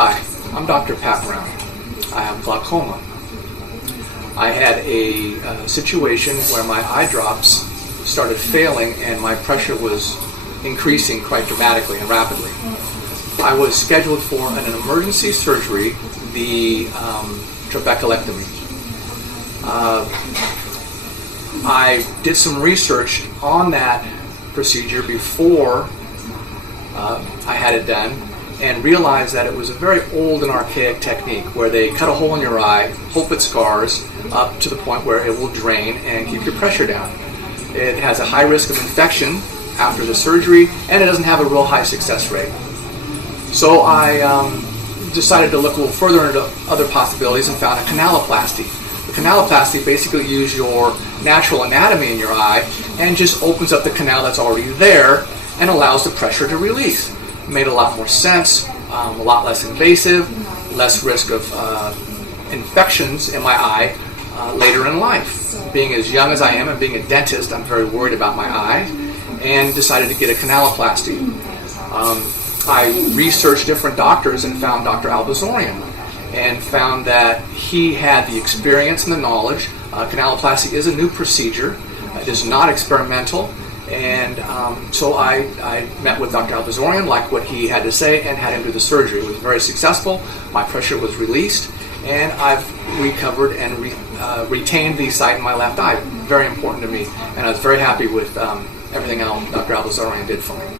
Hi, I'm Dr. Pat Brown. I have glaucoma. I had a situation where my eye drops started failing and my pressure was increasing quite dramatically and rapidly. I was scheduled for an emergency surgery, the trabeculectomy. I did some research on that procedure before I had it done and realized that it was a very old and archaic technique where they cut a hole in your eye, hope it scars up to the point where it will drain and keep your pressure down. It has a high risk of infection after the surgery, and it doesn't have a real high success rate. So I decided to look a little further into other possibilities and found a canaloplasty. The canaloplasty basically uses your natural anatomy in your eye and just opens up the canal that's already there and allows the pressure to release. It made a lot more sense, a lot less invasive, less risk of infections in my eye later in life. Being as young as I am and being a dentist, I'm very worried about my eye and decided to get a canaloplasty. I researched different doctors and found Dr. Albazorian and found that he had the experience and the knowledge. Canaloplasty is a new procedure. It is not experimental. And so I met with Dr. Albazorian, liked what he had to say, and had him do the surgery. It was very successful. My pressure was released, and I've recovered and retained the sight in my left eye. Very important to me, and I was very happy with everything else Dr. Albazorian did for me.